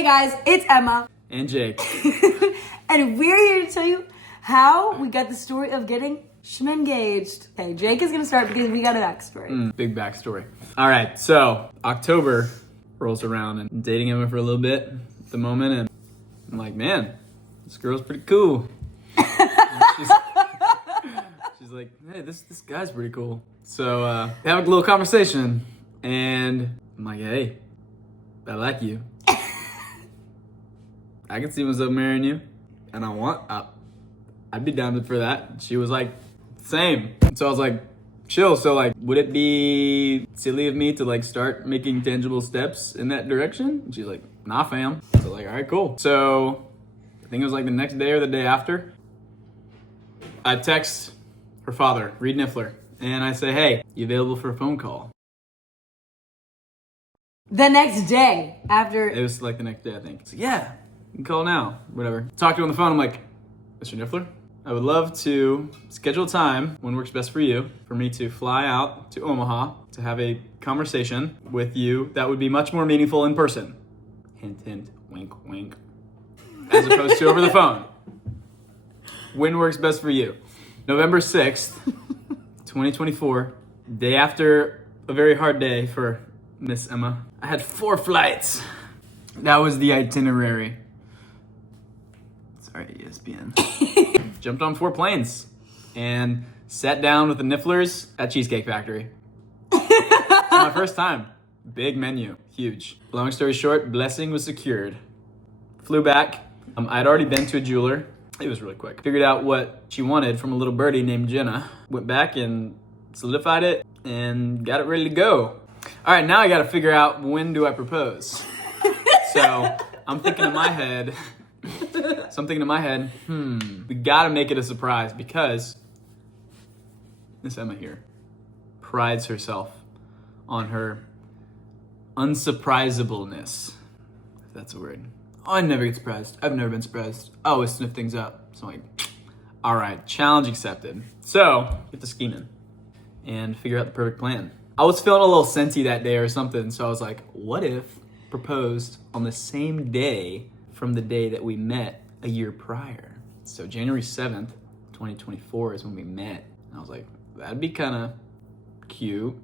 Hey guys, it's Emma. And Jake. And we're here to tell you how we got the story of getting engaged. Okay, Jake is gonna start because we got a backstory. Big backstory. All right, so October rolls around and I'm dating Emma for a little bit at the moment, and I'm like, man, this girl's pretty cool. she's like, hey, this guy's pretty cool. So we have a little conversation, and I'm like, hey, I like you. I can see myself marrying you, and I'd be down for that. She was like, same. So I was like, chill. So like, would it be silly of me to like start making tangible steps in that direction? And she's like, nah, fam. So like, all right, cool. So I think it was like the next day or the day after, I text her father, Reed Niffler, and I say, hey, you available for a phone call? The next day after. It was like the next day, I think. It's like, yeah, you can call now, whatever. Talk to him on the phone. I'm like, Mr. Niffler, I would love to schedule time when works best for you for me to fly out to Omaha to have a conversation with you that would be much more meaningful in person. Hint, hint, wink, wink. As opposed to over the phone. When works best for you? November 6th, 2024, day after a very hard day for Miss Emma. I had 4 flights. That was the itinerary. Sorry, ESPN. Jumped on 4 planes and sat down with the Nifflers at Cheesecake Factory. It's my first time. Big menu, huge. Long story short, blessing was secured. Flew back. I'd already been to a jeweler. It was really quick. Figured out what she wanted from a little birdie named Jenna. Went back and solidified it and got it ready to go. All right, now I got to figure out, when do I propose? So I'm thinking in my head, we got to make it a surprise, because Miss Emma here prides herself on her unsurprisableness, if that's a word. Oh, I never get surprised. I've never been surprised. I always sniff things up. So I'm like, all right, challenge accepted. So get to scheming and figure out the perfect plan. I was feeling a little scenty that day or something, so I was like, what if proposed on the same day from the day that we met a year prior? So January 7th, 2024 is when we met. And I was like, that'd be kind of cute.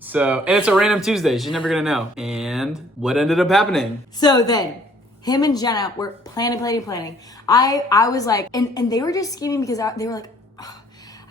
So it's a random Tuesday. She's never gonna know. And what ended up happening? So then, him and Jenna were planning. I was like, and they were just scheming because they were like, oh,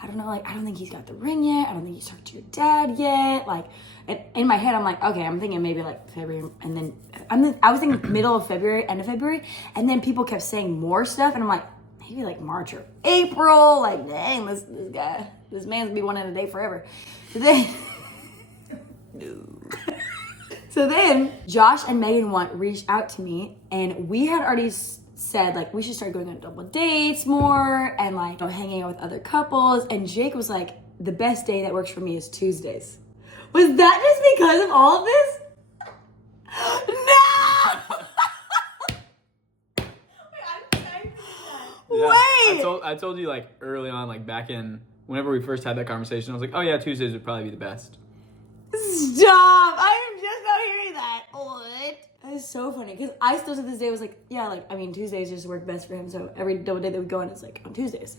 I don't know, like, I don't think he's got the ring yet. I don't think he's talked to your dad yet. Like, and in my head, I'm like, okay, I'm thinking maybe like February, and then I was thinking middle of February, end of February, and then people kept saying more stuff, and I'm like, maybe like March or April. Like, dang, this man's be wanting a date forever. So then, So then Josh and Megan reached out to me, and we had already said like we should start going on double dates more and like hanging out with other couples. And Jake was like, the best day that works for me is Tuesdays. Was that just because of all of this? No! Yeah, Wait! I told you like early on, like back in whenever we first had that conversation, I was like, oh yeah, Tuesdays would probably be the best. Stop! I'm just not hearing that. What? That is so funny, because I still to this day was like, yeah, like, I mean, Tuesdays just work best for him, so every double date that we go on is like on Tuesdays.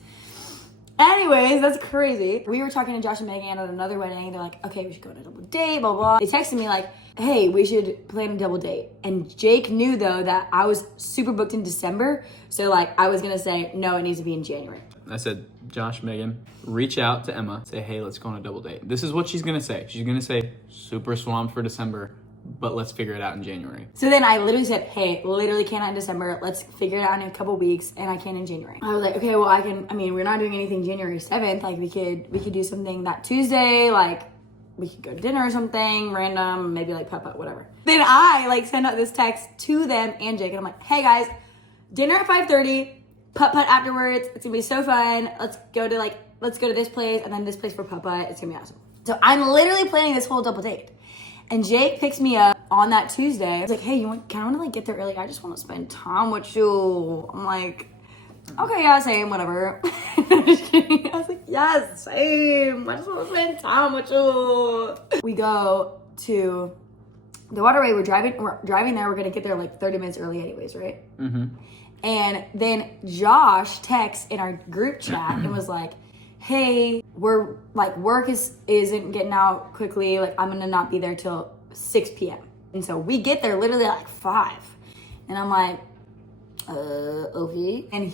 Anyways, that's crazy. We were talking to Josh and Megan at another wedding. They're like, okay, we should go on a double date, blah, blah. They texted me like, hey, we should plan a double date. And Jake knew, though, that I was super booked in December. So, like, I was going to say, no, it needs to be in January. I said, Josh, Megan, reach out to Emma. Say, hey, let's go on a double date. This is what she's going to say. She's going to say, super swamped for December, but let's figure it out in January. So then I literally said, hey, literally cannot in December. Let's figure it out in a couple weeks, and I can in January. I was like, okay, well, we're not doing anything January 7th. Like, we could do something that Tuesday, like, we could go to dinner or something random, maybe like putt-putt, whatever. Then I like send out this text to them and Jake, and I'm like, hey guys, dinner at 5:30, putt-putt afterwards. It's gonna be so fun. Let's go to this place and then this place for putt-putt. It's gonna be awesome. So I'm literally planning this whole double date. And Jake picks me up on that Tuesday. I was like, hey, kind of want to like get there early? I just want to spend time with you. I'm like, Okay, yeah, same, whatever. I'm just kidding. I was like, yes, same. I just want to spend time with you. We go to the waterway. We're driving there. We're gonna get there like 30 minutes early, anyways, right? Mm-hmm. And then Josh texts in our group chat and was like, hey, we're like, work isn't getting out quickly. Like, I'm gonna not be there till 6 p.m. And so we get there literally like 5. And I'm like, okay. And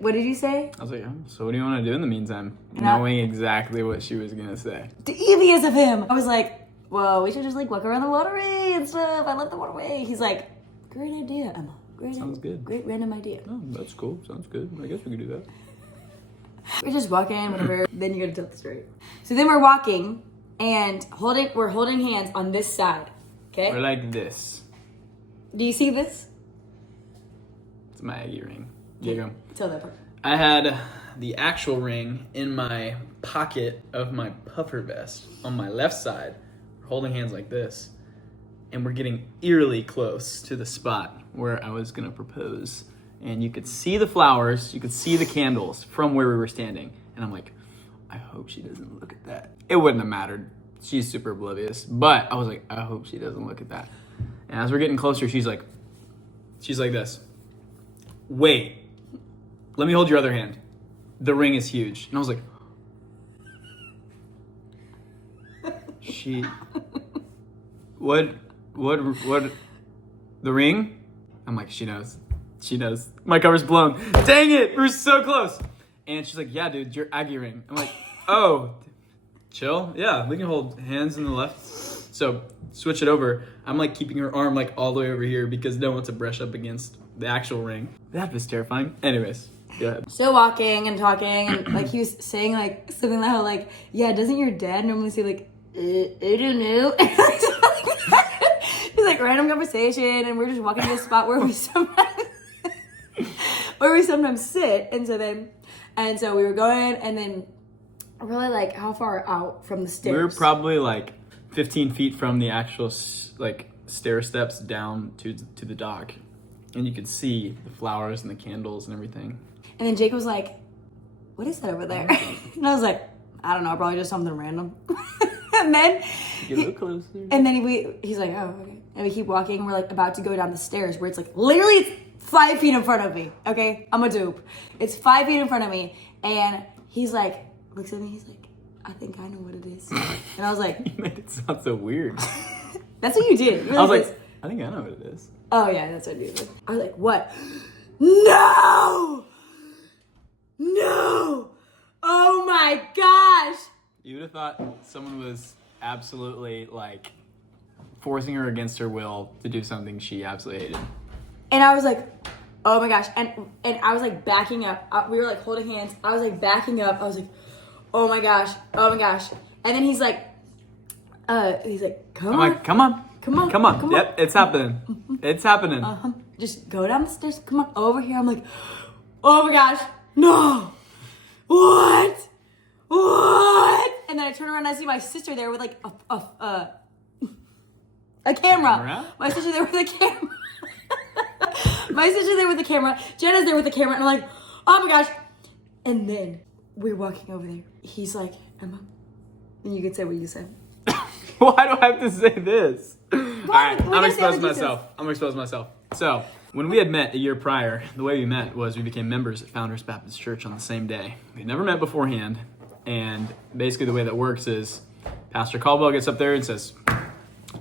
what did you say? I was like, so what do you want to do in the meantime? And Knowing exactly what she was gonna say. Devious of him. I was like, well, we should just like walk around the waterway and stuff. I love the waterway. He's like, great idea, Emma. Sounds good. Great random idea. Oh, that's cool. Sounds good. I guess we could do that. We're just walking, whatever. Then you gotta tell the story. So then we're walking and we're holding hands on this side. Okay? Or like this. Do you see this? It's my Aggie ring. Diego. Tell that part. I had the actual ring in my pocket of my puffer vest on my left side, holding hands like this. And we're getting eerily close to the spot where I was gonna propose. And you could see the flowers, you could see the candles from where we were standing. And I'm like, I hope she doesn't look at that. It wouldn't have mattered. She's super oblivious. But I was like, I hope she doesn't look at that. And as we're getting closer, she's like this. Wait, let me hold your other hand. The ring is huge. And I was like, what, the ring? I'm like, she knows. My cover's blown. Dang it, we're so close. And she's like, yeah, dude, your Aggie ring. I'm like, oh, chill. Yeah, we can hold hands in the left. So switch it over. I'm like keeping her arm like all the way over here because no one wants to brush up against the actual ring. That was terrifying. Anyways, go ahead. Still walking and talking, and like he was saying like something like how like, yeah, doesn't your dad normally say like, I don't know? It's like random conversation, and we're just walking to a spot where we sometimes sit, and so we were going, and then really like how far out from the stairs? We were probably like 15 feet from the actual like stair steps down to the dock, and you could see the flowers and the candles and everything. And then Jake was like, what is that over there? And I was like, I don't know, probably just something random. And then Get a little closer. And then he's like, oh, okay. And we keep walking. We're like about to go down the stairs where it's like literally it's 5 feet in front of me. Okay, I'm a dupe. It's 5 feet in front of me, and he's like, looks at me. He's like, I think I know what it is. And I was like, You made it sound so weird. that's what you did. I was like, I think I know what it is. oh yeah, that's what I did. I was like, what? No! Oh my gosh! You would have thought someone was absolutely like forcing her against her will to do something she absolutely hated. And I was like, oh my gosh. And I was like backing up. We were like holding hands. I was like backing up. I was like, oh my gosh. And then he's like, come I'm on. like, come on. Yep, it's happening. It's happening. Just go down the stairs. Come on over here. I'm like, oh my gosh. No. What? And then I turn around and I see my sister there with like a camera. My sister there with a camera. My sister there with the camera. Jenna's there with the camera. And I'm like, oh my gosh. And then we're walking over there. He's like, Emma. And you can say what you said. Why do I have to say this? All right, we're I'm gonna say what exposing you said. myself. So, when we had met a year prior, the way we met was we became members at Founders Baptist Church on the same day. We had never met beforehand, and basically the way that works is Pastor Caldwell gets up there and says,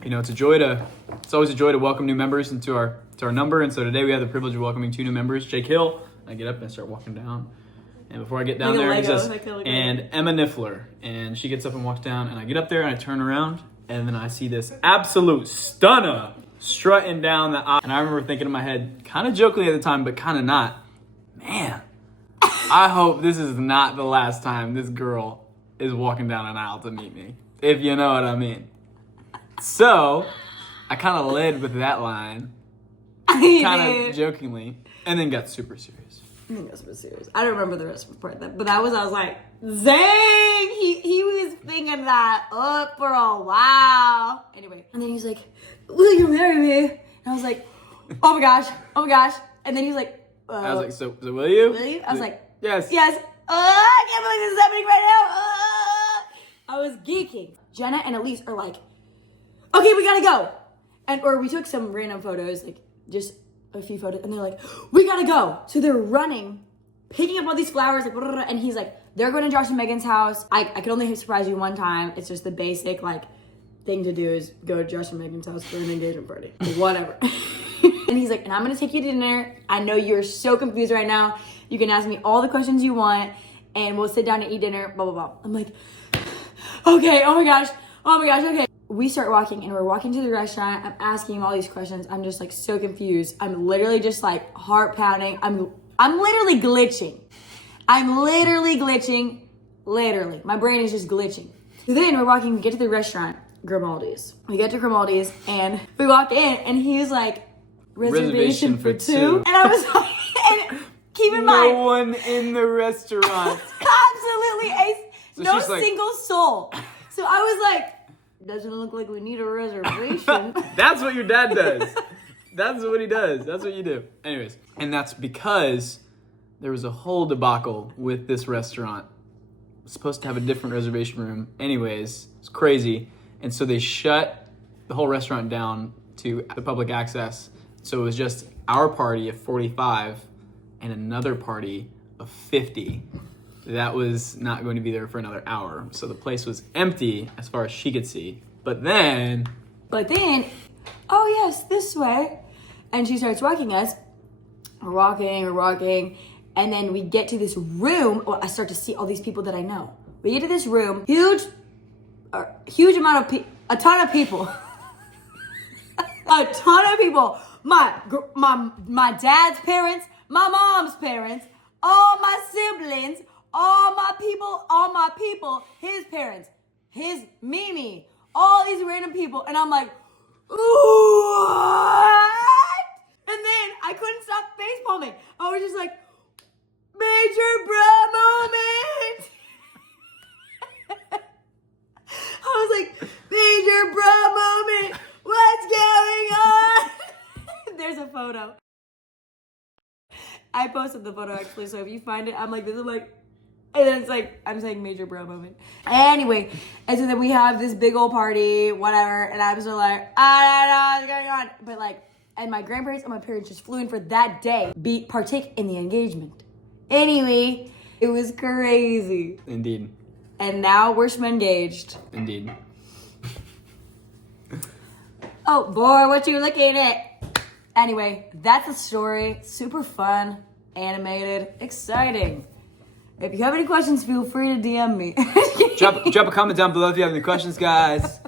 it's always a joy to welcome new members into our number, and so today we have the privilege of welcoming 2 new members, Jake Hill. I get up and I start walking down. And before I get down there, he says, and Emma Niffler. And she gets up and walks down, and I get up there and I turn around, and then I see this absolute stunner strutting down the aisle. And I remember thinking in my head, kind of jokingly at the time, but kind of not, man, I hope this is not the last time this girl is walking down an aisle to meet me, if you know what I mean. So I kind of led with that line, kind of jokingly, and then got super serious. I think that's super serious. I don't remember the rest of the part, but that was, I was like, dang, he was thinking that up for a while. Anyway, and then he's like, will you marry me? And I was like, oh my gosh. And then he's like, I was like, so will you? Will you? I was like, yes. yes. I can't believe this is happening right now. I was geeking. Jenna and Elise are like, okay, we gotta go. Or we took some random photos, like just a few photos, and they're like, we gotta go. So they're running, picking up all these flowers, like, blah, blah, blah, and he's like, they're going to Josh and Megan's house. I could only surprise you one time. It's just the basic, like, thing to do is go to Josh and Megan's house for an engagement party. Whatever. And he's like, and I'm gonna take you to dinner. I know you're so confused right now. You can ask me all the questions you want, and we'll sit down and eat dinner, blah, blah, blah. I'm like, okay, oh my gosh, okay. We start walking, and we're walking to the restaurant. I'm asking him all these questions. I'm just like so confused. I'm literally just like heart pounding. I'm literally glitching. Literally. My brain is just glitching. So then we're walking, we get to the restaurant, Grimaldi's. We get to Grimaldi's, and we walk in, and he's like, reservation for two. And I was like, and keep in mind. No one in the restaurant. Absolutely. So No she's like- single soul. So I was like, doesn't look like we need a reservation. That's what your dad does. That's what he does. That's what you do. Anyways, and that's because there was a whole debacle with this restaurant. It was supposed to have a different reservation room. Anyways, it's crazy. And so they shut the whole restaurant down to the public access. So it was just our party of 45 and another party of 50. That was not going to be there for another hour. So the place was empty as far as she could see. But then, oh yes, this way. And she starts walking us. We're walking. And then we get to this room. Well, I start to see all these people that I know. We get to this room, huge amount of a ton of people. A ton of people. My dad's parents, my mom's parents, all my siblings, all my people, his parents, his Mimi, all these random people. And I'm like, ooh, what? And then I couldn't stop face palming. I was just like, major bra moment. I was like, major bra moment. What's going on? There's a photo. I posted the photo actually, so if you find it, I'm like this. I'm like, and then it's like, I'm saying major bro moment. Anyway, and so then we have this big old party, whatever, and I'm so like, I don't know what's going on. But like, and my grandparents and my parents just flew in for that day, partake in the engagement. Anyway, it was crazy. indeed. And now we're engaged. Indeed. Oh boy, what you looking at? Anyway, that's the story. Super fun, animated, exciting. If you have any questions, feel free to DM me. Drop a comment down below if you have any questions, guys.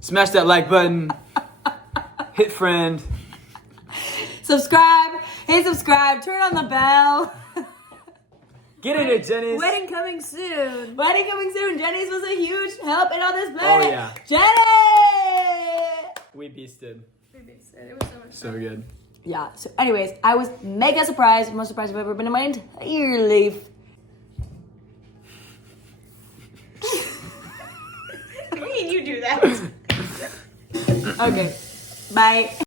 Smash that like button. Hit friend. Subscribe. Hit subscribe. Turn on the bell. Get in it, Jenny's. Wedding coming soon. Jenny's was a huge help in on this Oh, planet. yeah. Jenny! We beasted. It was so much fun. So good. Yeah, so anyways, I was mega surprised. Most surprised I've ever been in my entire life. I mean, you do that. Okay, bye.